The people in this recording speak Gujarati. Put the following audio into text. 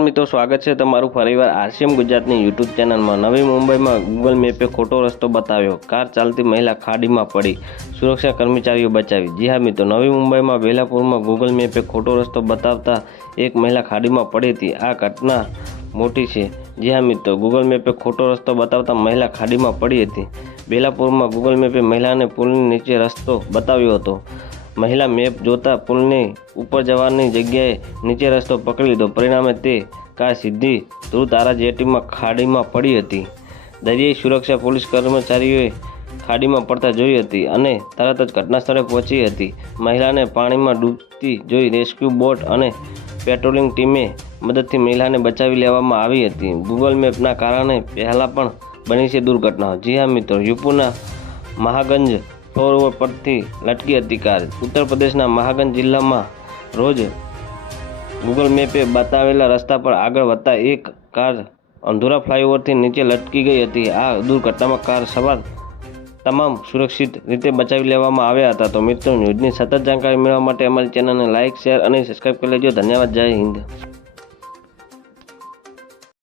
મિત્રો, સ્વાગત છે તમારું ફરીવાર આરસીએમ ગુજરાતની યુટ્યુબ ચેનલમાં. નવી મુંબઈમાં ગૂગલ મેપે ખોટો રસ્તો બતાવ્યો. કાર ચાલતી મહિલા ખાડીમાં પડી. સુરક્ષા કર્મચારીઓ બચાવી. જી હા મિત્રો, નવી મુંબઈમાં બેલાપુરમાં ગૂગલ મેપે ખોટો રસ્તો બતાવતા એક મહિલા ખાડીમાં પડી હતી. આ ઘટના મોટી છે. જી હા મિત્રો ગૂગલ મેપે ખોટો રસ્તો બતાવતા મહિલા ખાડીમાં પડી હતી. બેલાપુરમાં ગૂગલ મેપે મહિલાને પુલની નીચે રસ્તો બતાવ્યો હતો. મહિલા મેપ જોતા પુલની ઉપર જવાની જગ્યાએ નીચે રસ્તો પકડી લીધો. પરિણામે તે કાર સીધી ધ્રુવ તારાજેટીમાં ખાડીમાં પડી હતી. દરિયાઈ સુરક્ષા પોલીસ કર્મચારીઓએ ખાડીમાં પડતા જોઈ હતી અને તરત જ ઘટના સ્થળે પહોંચી હતી. મહિલાને પાણીમાં ડૂબતી જોઈ રેસ્ક્યુ બોટ અને પેટ્રોલિંગ ટીમે મદદથી મહિલાને બચાવી લેવામાં આવી હતી. ગૂગલ મેપના કારણે પહેલાં પણ બની છે દુર્ઘટનાઓ જી હા મિત્રો, યુપુના મહાગંજ ફ્લાયઓવર પરથી લટકી હતી કાર ઉત્તર પ્રદેશના મહાગંજ જિલ્લામાં રોજ ગૂગલ મેપે બતાવેલા રસ્તા પર આગળ વધતા એક કાર અંધુરા ફ્લાયઓવરથી નીચે લટકી ગઈ હતી. આ દુર્ઘટનામાં કાર સવાર તમામ સુરક્ષિત રીતે બચાવી લેવામાં આવ્યા હતા. તો મિત્રો, ન્યૂઝની સતત જાણકારી મેળવવા માટે અમારી ચેનલને લાઇક, શેર અને સબસ્ક્રાઈબ કરી લેજો. ધન્યવાદ. જય હિન્દ.